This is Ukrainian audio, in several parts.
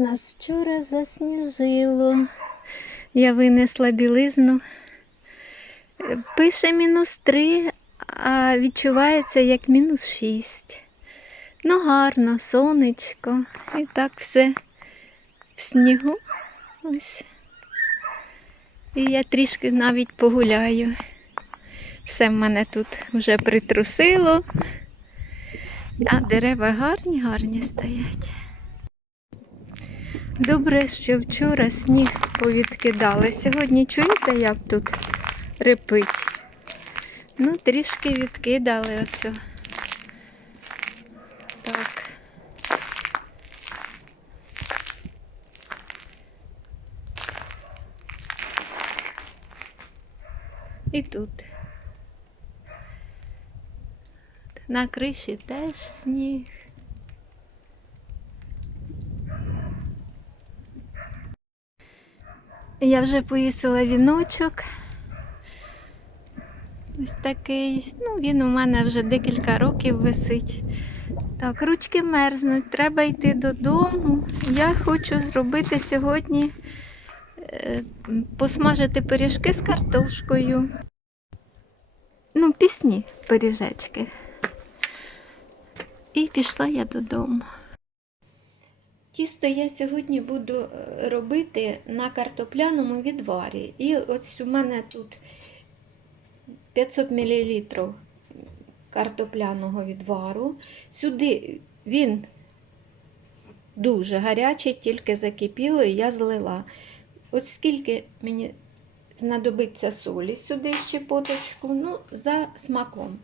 Нас вчора засніжило. Я винесла білизну. Е, Пише мінус три, а відчувається як мінус шість. Ну, гарно, сонечко. І так все в снігу. Ось. І я трішки навіть погуляю. Все в мене тут вже притрусило. А дерева гарні, гарні стоять. Добре, що вчора сніг повідкидали. Сьогодні чуєте, як тут репить? Ну, трішки відкидали ось. Так. І тут. На криші теж сніг. Я вже повісила віночок. Ось такий. Ну, він у мене вже декілька років висить. Так, ручки мерзнуть, треба йти додому. Я хочу зробити сьогодні е, посмажити пиріжки з картошкою. Ну, пісні пиріжечки. І пішла я додому. Тісто я сьогодні буду е, робити на картопляному відварі. І ось у мене тут 500 мл картопляного відвару. Сюди він дуже гарячий, тільки закипіло, і я злила. От скільки мені знадобиться солі сюди щепоточку, ну, за смаком.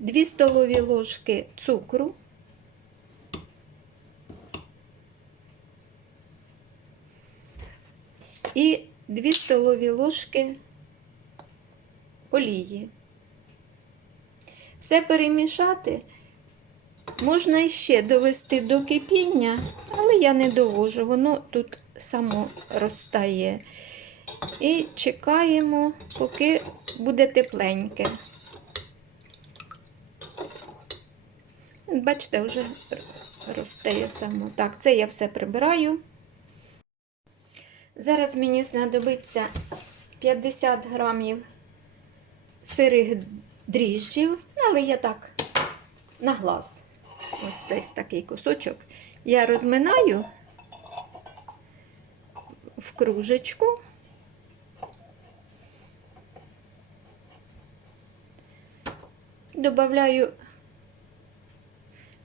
2 столові ложки цукру. І 2 столові ложки олії. Все перемішати можна іще довести до кипіння, але я не довожу, воно тут само розтає. І чекаємо, поки буде тепленьке. Бачите, вже розтає само. Так, це я все прибираю. Зараз мені знадобиться 50 грамів сирих дріжджів, але я так на глаз. Ось десь такий кусочок. Я розминаю в кружечку. Добавляю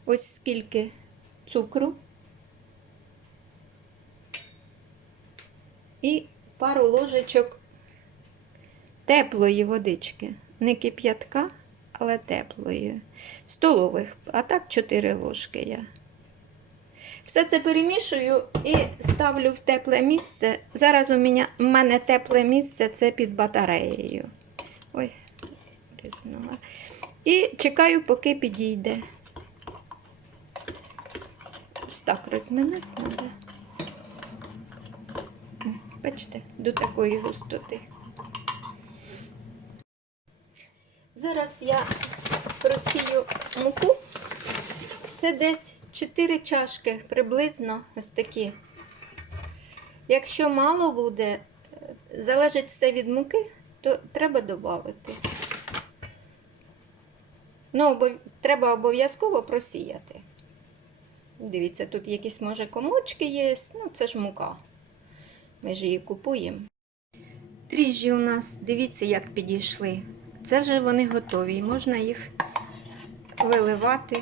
ось скільки цукру і пару ложечок теплої водички. Не кип'ятка, але теплої. Столових, а так 4 ложки я. Все це перемішую і ставлю в тепле місце. Зараз у мене, у мене тепле місце це під батареєю. Ой, різнула. І чекаю, поки підійде. Ось так розмінати треба. Бачите, до такої густоти. Зараз я просію муку. Це десь 4 чашки приблизно ось такі. Якщо мало буде, е, залежить все від муки, то треба додати. Ну, обов... треба обов'язково просіяти. Дивіться, тут якісь, може, комочки є, ну це ж мука. Ми ж її купуємо. Дріжджі у нас, дивіться, як підійшли. Це вже вони готові, і можна їх виливати.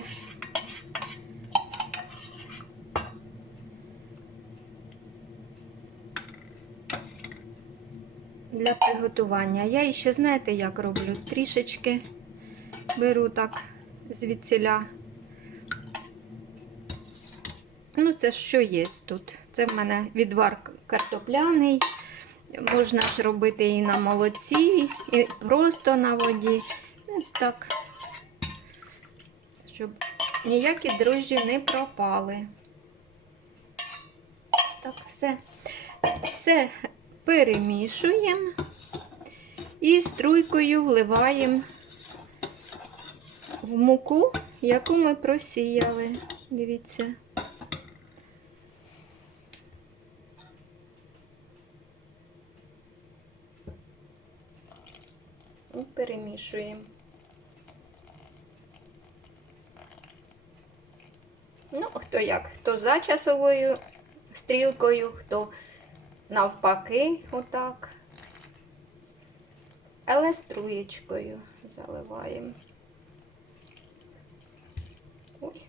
Для приготування. Я ще, знаєте, як роблю? Трішечки беру так звідсіля. Ну, це що є тут? Це в мене відвар картопляний. Можна ж робити і на молоці, і просто на воді. Ось так, щоб ніякі дрожжі не пропали. Так, все. Все перемішуємо і струйкою вливаємо в муку, яку ми просіяли. Дивіться. І перемішуємо. Ну, хто як, хто за часовою стрілкою, хто навпаки, отак. Але струєчкою заливаємо. Ой,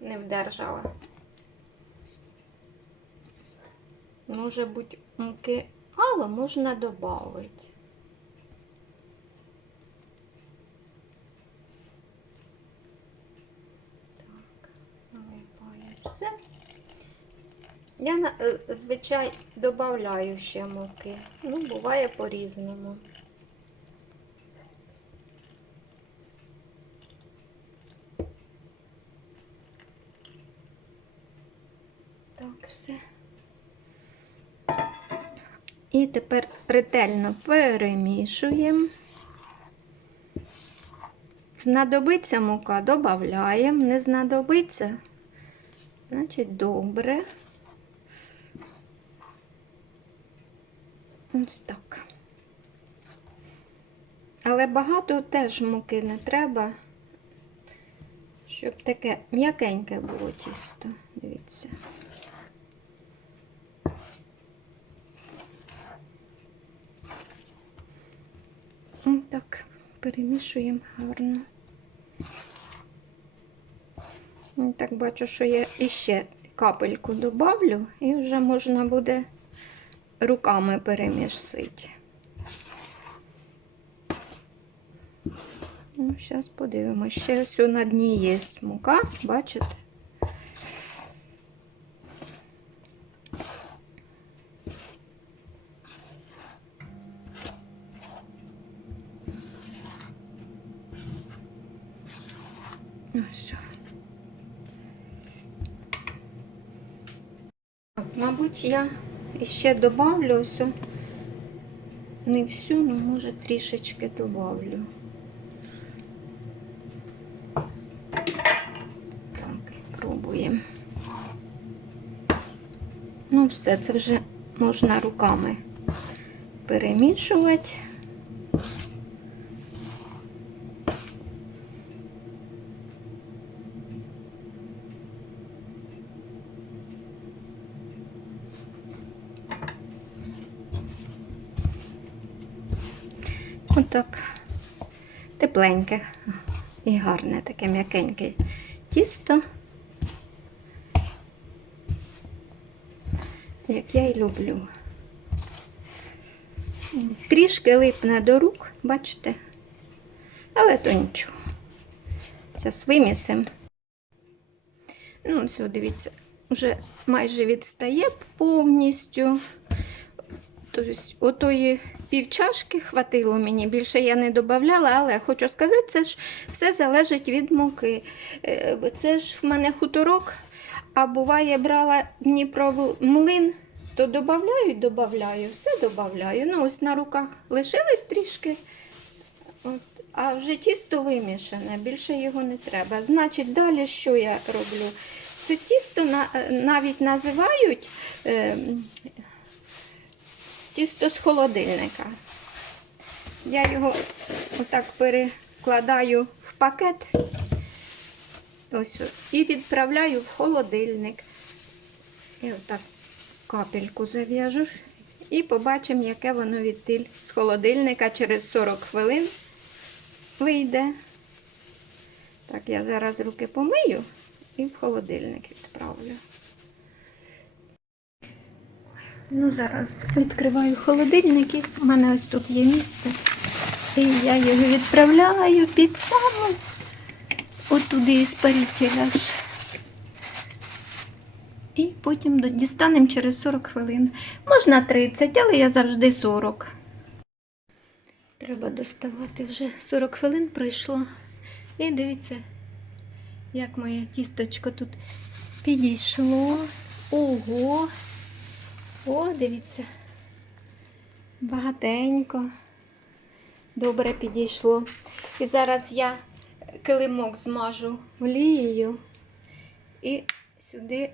не вдержала. Може бути муки мало, можна додати. Так, наливаємо все. Я е, звичай додаю ще муки. Ну, буває по-різному. Так, все. І тепер ретельно перемішуємо. Знадобиться мука, додаємо, не знадобиться, значить добре. Ось так. Але багато теж муки не треба, щоб таке м'якеньке було тісто. Дивіться. Ось так, перемішуємо гарно. Ось так бачу, що я іще капельку добавлю і вже можна буде руками перемішити. Ну, зараз подивимося. Ще ось на дні є мука, бачите? Ось. Мабуть, я ще добавлю ось. Не всю, але може трішечки добавлю. Так, пробуємо. Ну, все, це вже можна руками перемішувати. Отак тепленьке і гарне, таке м'якеньке тісто, як я і люблю. Трішки липне до рук, бачите? Але то нічого. Зараз вимісимо. Ну, все, дивіться, вже майже відстає повністю. Тобто, отої півчашки хватило мені, більше я не додавала, але хочу сказати, це ж все залежить від муки. Е, Це ж в мене хуторок, а буває, брала Дніпро млин, то додаю, додаю, все додаю. Ну, ось на руках лишилось трішки, от, а вже тісто вимішане, більше його не треба. Значить, далі що я роблю? Це тісто навіть називають. Тісто з холодильника. Я його отак перекладаю в пакет ось, і відправляю в холодильник. І отак капельку зав'яжу і побачимо, яке воно відтиль з холодильника через 40 хвилин вийде. Так, я зараз руки помию і в холодильник відправлю. Ну, зараз відкриваю холодильник в мене ось тут є місце. І я його відправляю під саму отуди із парітеля ж. І потім дістанемо через 40 хвилин. Можна 30, але я завжди 40. Треба доставати вже 40 хвилин пройшло. І дивіться, як моє тісточко тут підійшло. Ого! О, дивіться. Багатенько. Добре підійшло. І зараз я килимок змажу олією і сюди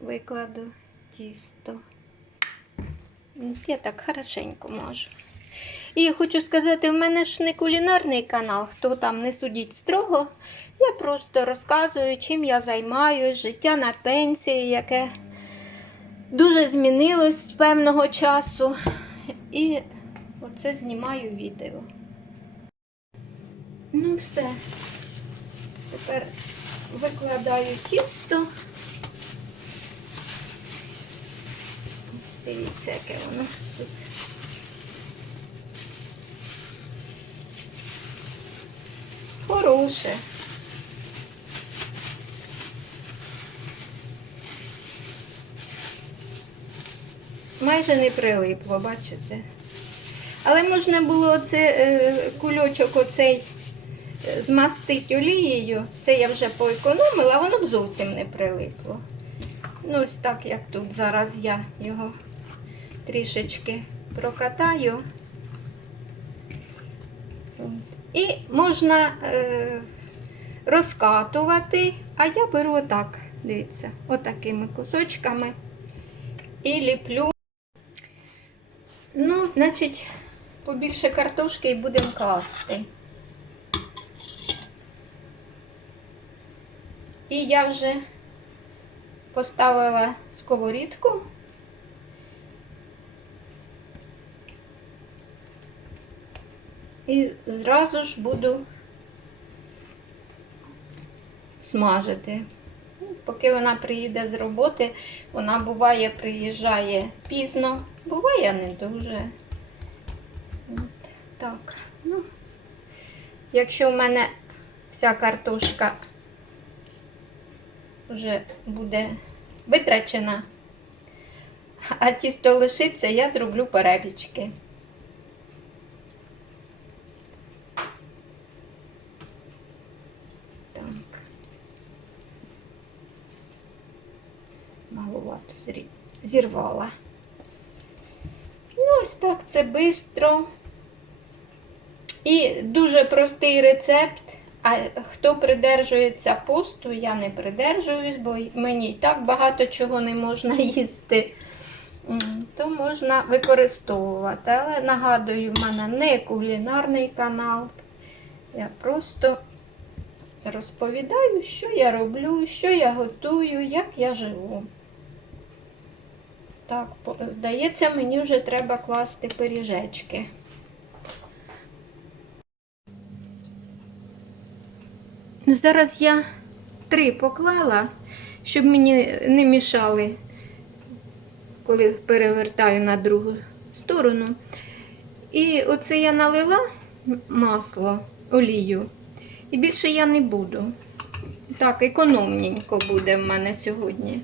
викладу тісто. Я так хорошенько можу. І хочу сказати, в мене ж не кулінарний канал, хто там не судіть строго. Я просто розказую, чим я займаюсь, життя на пенсії, яке дуже змінилось з певного часу. І оце знімаю відео. Ну, все. Тепер викладаю тісто. Ось Дивіться, яке воно тут. Хороше. Майже не прилипло, бачите? Але можна було це е, кульочок оцей е, змастити олією. Це я вже поекономила, воно б зовсім не прилипло. Ну, ось так, як тут зараз я його трішечки прокатаю. І можна е, розкатувати, а я беру отак, дивіться, отакими кусочками і ліплю. Значить, побільше картошки і будемо класти. І я вже поставила сковорідку. І зразу ж буду смажити. Ну, Поки вона приїде з роботи, вона буває приїжджає пізно, буває не дуже. Так, ну, якщо в мене вся картошка вже буде витрачена, а тісто лишиться, я зроблю перебічки. Так. Маловато зірвала. Ну, ось так це швидко. І дуже простий рецепт. А хто придержується посту, я не придержуюсь, бо мені і так багато чого не можна їсти. То можна використовувати. Але нагадую, в мене не кулінарний канал. Я просто розповідаю, що я роблю, що я готую, як я живу. Так, здається, мені вже треба класти пиріжечки. Ну, Зараз я три поклала, щоб мені не мішали, коли перевертаю на другу сторону. І оце я налила масло, олію. І більше я не буду. Так, економненько буде в мене сьогодні.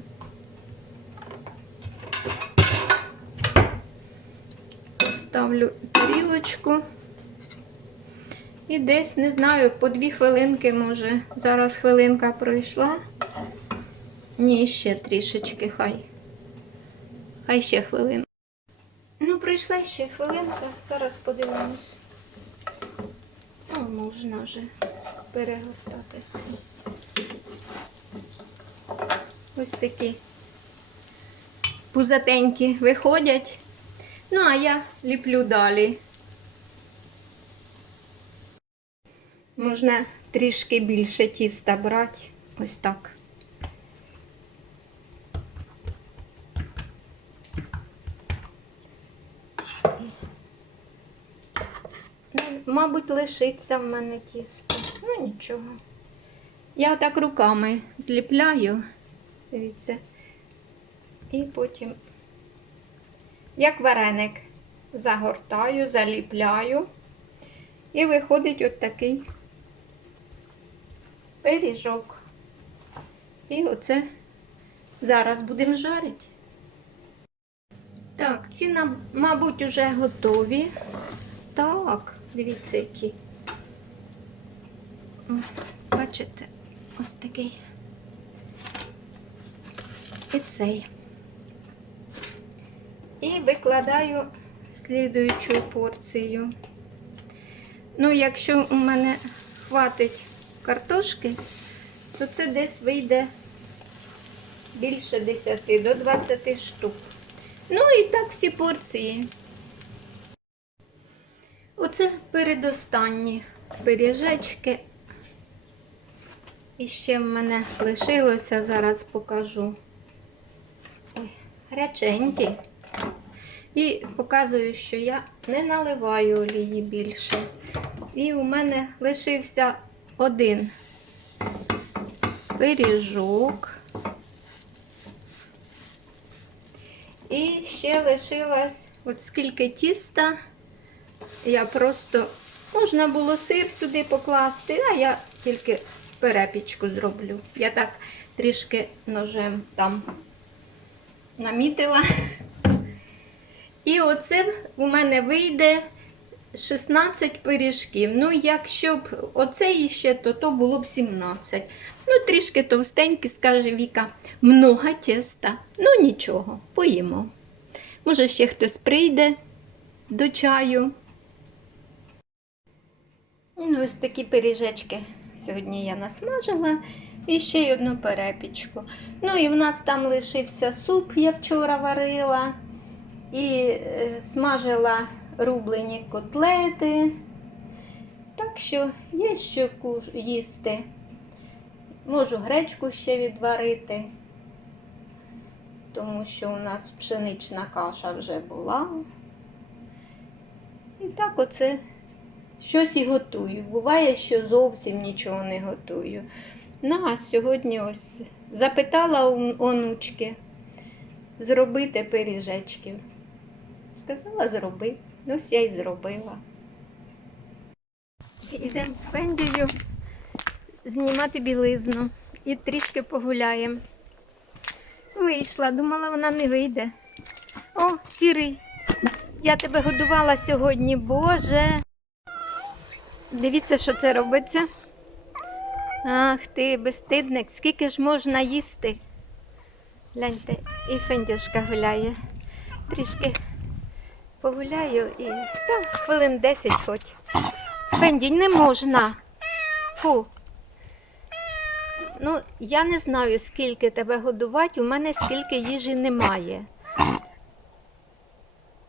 Поставлю тарілочку. І десь, не знаю, по дві хвилинки, може. Зараз хвилинка пройшла. Ні, ще трішечки, хай. Хай ще хвилинка. Ну, пройшла ще хвилинка. Зараз подивимось. О, можна вже перегортати. Ось такі пузатенькі виходять. Ну, а я ліплю далі. Можна трішки більше тіста брати. Ось так. Ну, Мабуть, лишиться в мене тісто. Ну, нічого. Я так руками зліпляю. Дивіться. І потім, як вареник, загортаю, заліпляю. І виходить от такий пиріжок. І оце зараз будемо жарити. Так, ці, нам, мабуть, вже готові. Так, дивіться, які. Бачите, ось такий. І цей. І викладаю слідуючу порцію. Ну, якщо у мене хватить картошки, то це десь вийде більше 10 до 20 штук. Ну і так всі порції. Оце передостанні пиріжечки. І ще в мене лишилося, зараз покажу. Ой, гаряченький. І показую, що я не наливаю олії більше. І у мене лишився один пиріжок. І ще лишилось от скільки тіста. Я просто можна було сир сюди покласти, а я тільки перепічку зроблю. Я так трішки ножем там намітила. І оце у мене вийде 16 пиріжків. Ну, якщо б оце іще, то то було б 17. Ну, трішки товстенькі, скаже Віка, много тіста. Ну, нічого, поїмо. Може, ще хтось прийде до чаю. Ну, ось такі пиріжечки сьогодні я насмажила. І ще й одну перепічку. Ну і в нас там лишився суп, я вчора варила. І е, смажила рублені котлети. Так що є що їсти. Можу гречку ще відварити, тому що у нас пшенична каша вже була. І так оце щось і готую. Буває, що зовсім нічого не готую. Ну, а сьогодні ось запитала онучки зробити пиріжечків. Сказала, зроби. Ось я й зробила. Ідемо з Фендію знімати білизну і трішки погуляємо. Вийшла, думала, вона не вийде. О, сірий, я тебе годувала сьогодні, Боже. Дивіться, що це робиться. Ах ти, безстидник, скільки ж можна їсти? Гляньте, і Фендюшка гуляє. Трішки погуляю і та, хвилин 10 хоч. Фенді, не можна. Фу. Ну, я не знаю, скільки тебе годувати, у мене скільки їжі немає.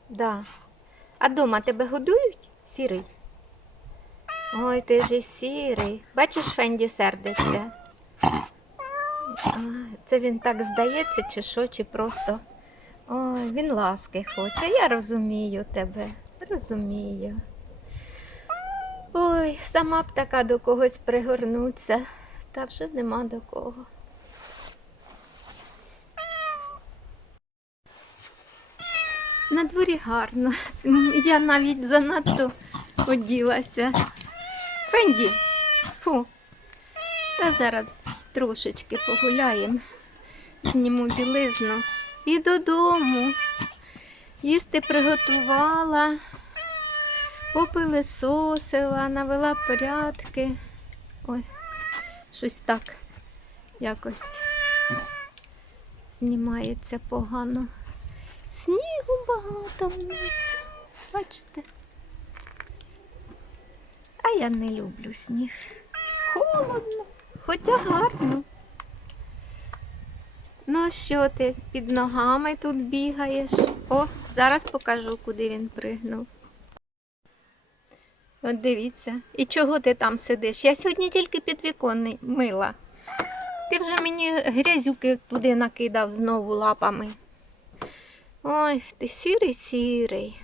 Да. А дома тебе годують? Сірий? Ой, ти ж і сірий. Бачиш, Фенді сердиться. Це він так здається, чи що, чи просто. Ой, він ласки хоче. Я розумію тебе. Розумію. Ой, сама б така до когось пригорнуться, та вже нема до кого. На дворі гарно. Я навіть занадто оділася. Фенді, фу. Та зараз трошечки погуляємо. Зніму білизну і додому. Їсти приготувала, попилисосила, навела порядки. Ой, щось так якось знімається погано. Снігу багато в нас. Бачите? А я не люблю сніг. Холодно, хоча гарно. Ну, що ти під ногами тут бігаєш? О, зараз покажу, куди він пригнув. От дивіться. І чого ти там сидиш? Я сьогодні тільки підвіконний мила. Ти вже мені грязюки туди накидав знову лапами. Ой, ти сірий сірий.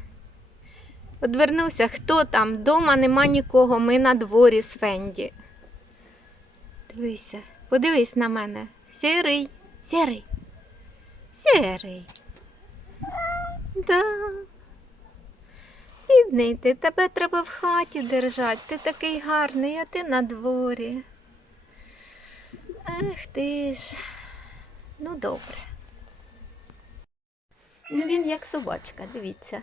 Одвернувся, хто там? Дома нема нікого, ми на дворі з Фенді. Дивися, подивись на мене. Сірий, сірий, сірий. Да. Бідний ти, тебе треба в хаті держати. Ти такий гарний, а ти на дворі. Ех ти ж. Ну, добре. Ну, він як собачка, дивіться.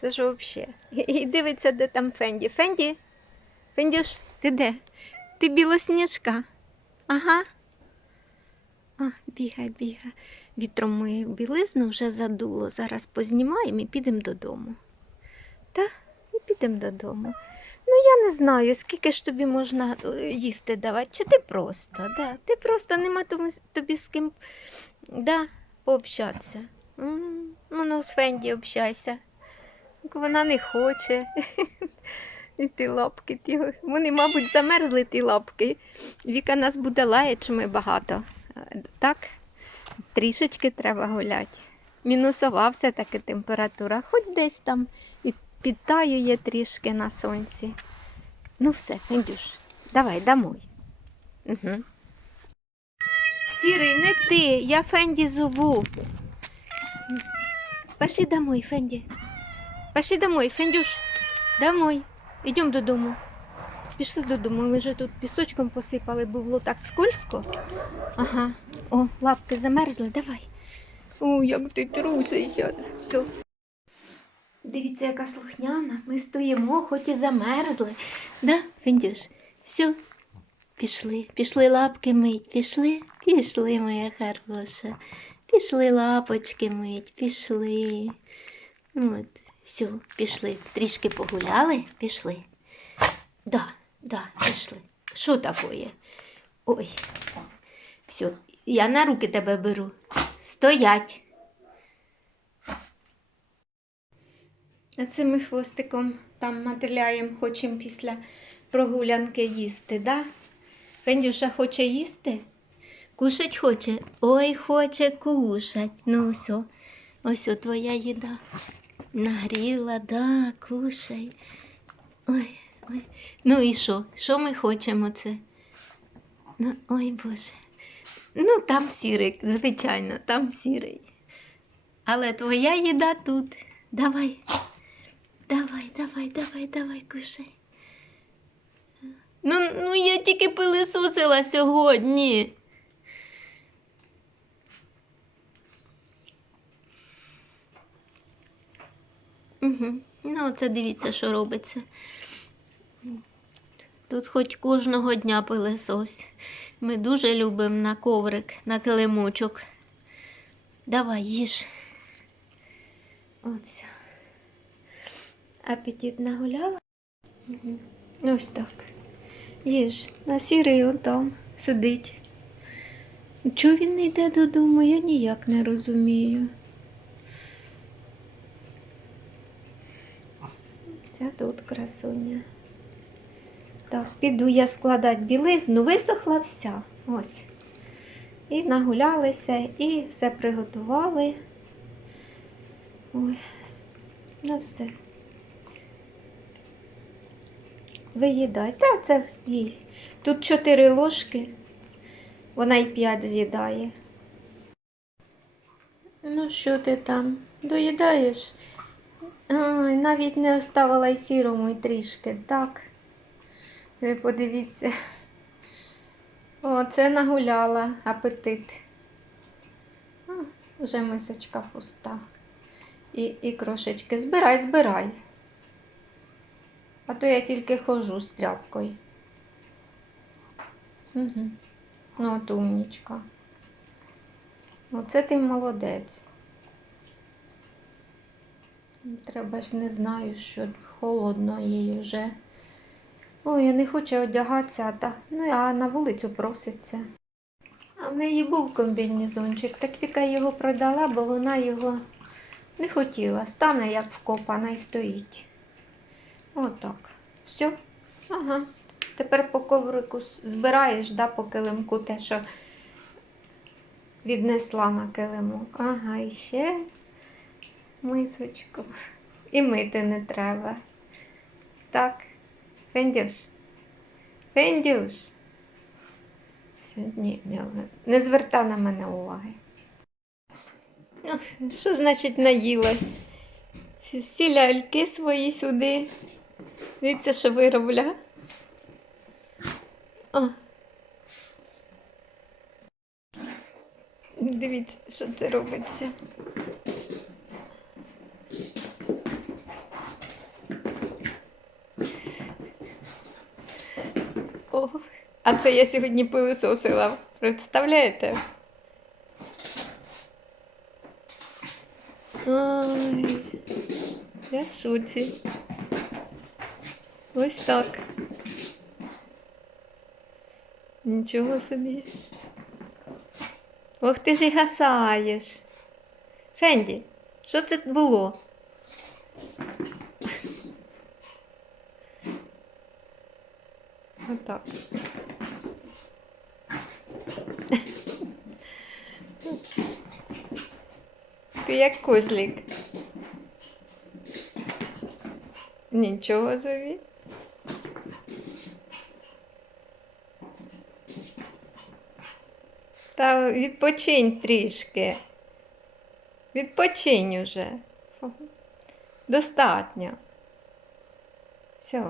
Це ж взагалі. І дивиться, де там Фенді. Фенді? Фендюш, ти де? Ти білосніжка? Ага. А, бігай, бігай. Вітром мою білизну вже задуло. Зараз познімаємо і підемо додому. Та, і підемо додому. Ну, я не знаю, скільки ж тобі можна е, їсти давати, чи ти просто, да? Ти просто нема тобі з ким да, пообщатися. М, Ну, ну, з Фенді общайся. Вона не хоче. І ті лапки, ті, вони, мабуть, замерзли ті лапки. Віка нас буде лаяти, що ми багато. Так, трішечки треба гуляти. Мінусова все-таки температура, хоч десь там і підтаює трішки на сонці. Ну все, Індюш, давай, домой. Угу. Сірий, не ти, я Фенді зову. Пошли домой, Фенді. Пошли домой, Фендюш. Домой. Йдемо додому. Пішли додому. Ми вже тут пісочком посипали, бо було так скользко. Ага. О, лапки замерзли, давай. О, як ти трусишся. Все. Дивіться, яка слухняна. Ми стоїмо, хоч і замерзли. Да, Фендюш? Все. Пішли, пішли лапки мить, пішли, пішли, моя хороша. Пішли лапочки мить, пішли. От, все, пішли. Трішки погуляли, пішли. Да, да, пішли. Що таке? Ой. Все, я на руки тебе беру. Стоять. А це ми хвостиком там мотиляємо, хочемо після прогулянки їсти, да? Фендюша хоче їсти? Кушать хоче? Ой, хоче кушать. Ну, все. Ось о твоя їда. Нагріла, да, кушай. Ой, ой. Ну і що? Що ми хочемо це? Ну, ой Боже. Ну, там сірий, звичайно, там сірий. Але твоя їда тут. Давай. Давай, давай, давай, давай, кушай. Ну, ну я тільки пилисосила сьогодні. Угу. Ну, це дивіться, що робиться. Тут хоч кожного дня пилисось. Ми дуже любимо на коврик, на килимочок. Давай, їж. Оце. Апетит нагуляла? Угу. Ось так. Їж, на сірий он там сидить. Чого він не йде додому, я ніяк не розумію. Ця тут красуня. Так, піду я складати білизну, висохла вся. Ось. І нагулялися, і все приготували. Ой, ну все. Виїдай. Та це з'їсть. Тут чотири ложки, вона й п'ять з'їдає. Ну, що ти там? Доїдаєш? Ой, навіть не оставила й сірому й трішки, так. Ви подивіться. О, це нагуляла апетит. А, вже мисочка пуста. І, і крошечки. Збирай, збирай. А то я тільки ходжу з тряпкою. Угу. Ну, от умнічка. Оце ти молодець. Треба ж не знаю, що холодно їй вже. Ой, не хочу одягатися, та, ну а на вулицю проситься. А в неї був комбінезончик, так Віка його продала, бо вона його не хотіла. Стане як вкопана і стоїть. Отак. Все. Ага. Тепер по коврику збираєш, да, по килимку те, що віднесла на килимок. Ага, і ще мисочку. І мити не треба. Так. Фендюш. Фендюш. Сьогодні не, не зверта на мене уваги. Що значить наїлась? Всі ляльки свої сюди. Дивіться, що виробля. О. Дивіться, що це робиться. А це я сьогодні пилисосила. Представляєте? Ой, я в шуці. Ось так. Нічого собі. Ох ти ж і гасаєш. Фенді, що це було? Отак. Ти як козлик. Нічого собі. Та відпочинь трішки. Відпочинь уже. Достатньо. Все.